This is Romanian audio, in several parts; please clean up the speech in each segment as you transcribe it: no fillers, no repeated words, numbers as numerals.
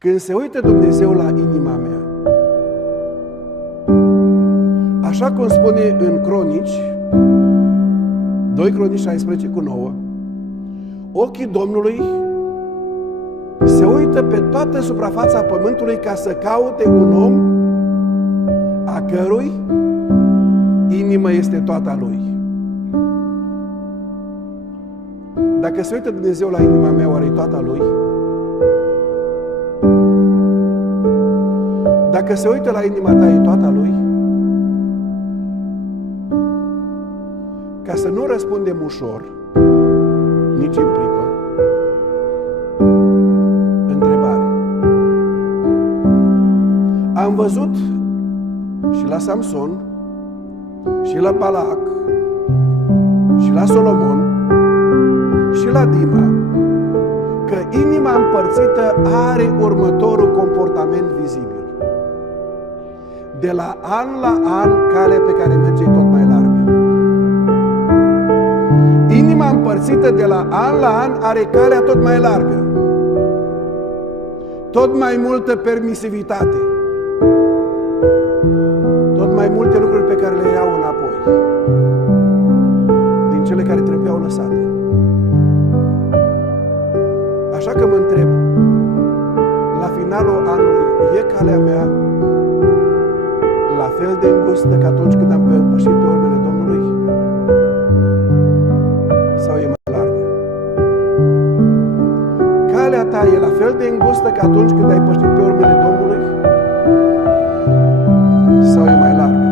Când se uită Dumnezeu la inima mea, așa cum spune în Cronici, 2 Cronici 16:9, ochii Domnului se uită pe toată suprafața pământului ca să caute un om a cărui inimă este toată a lui. Dacă se uită Dumnezeu la inima mea, oare e toată a lui? Dacă se uită la inima ta, e toată a lui? Ca să nu răspundem ușor, nici în pripă, întrebare. Am văzut și la Samson, și la Balac, și la Solomon, și la Dima, că inima împărțită are următorul comportament vizibil. De la an la an, calea pe care merge e tot mai largă. Inima împărțită de la an la an are calea tot mai largă. Tot mai multă permisivitate. Tot mai multe lucruri pe care le iau înapoi din cele care trebuiau lăsate. Așa că mă întreb, la finalul anului, e calea mea la fel de îngustă ca atunci când am pășit pe urmele Domnului? Sau e mai largă? Calea ta e la fel de îngustă ca atunci când ai pășit pe urmele Domnului? Sau e mai largă?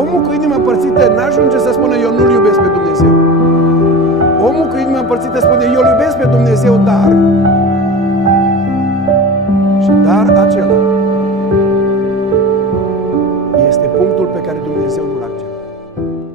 Omul cu inima împărțită n-ajunge să spună eu nu-L iubesc pe Dumnezeu. Omul cu inima împărțită spune eu îl iubesc pe Dumnezeu, dar acela este punctul pe care Dumnezeu nu-l acceptă.